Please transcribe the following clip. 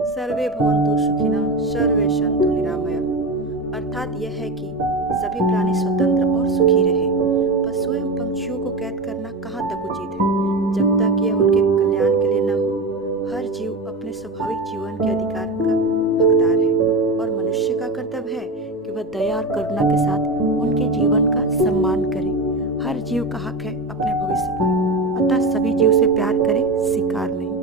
सर्वे भवन्तु सुखिनः सर्वे सन्तु निरामया। अर्थात यह है कि सभी प्राणी स्वतंत्र और सुखी रहे। पशुओं एवं पंछियों को कैद करना कहाँ तक उचित है, जब तक यह उनके कल्याण के लिए न हो। हर जीव अपने स्वाभाविक जीवन के अधिकार का हकदार है और मनुष्य का कर्तव्य है कि वह दया और करुणा के साथ उनके जीवन का सम्मान करे। हर जीव का हक है अपने भविष्य पर, अतः सभी जीव से प्यार करें, शिकार नहीं।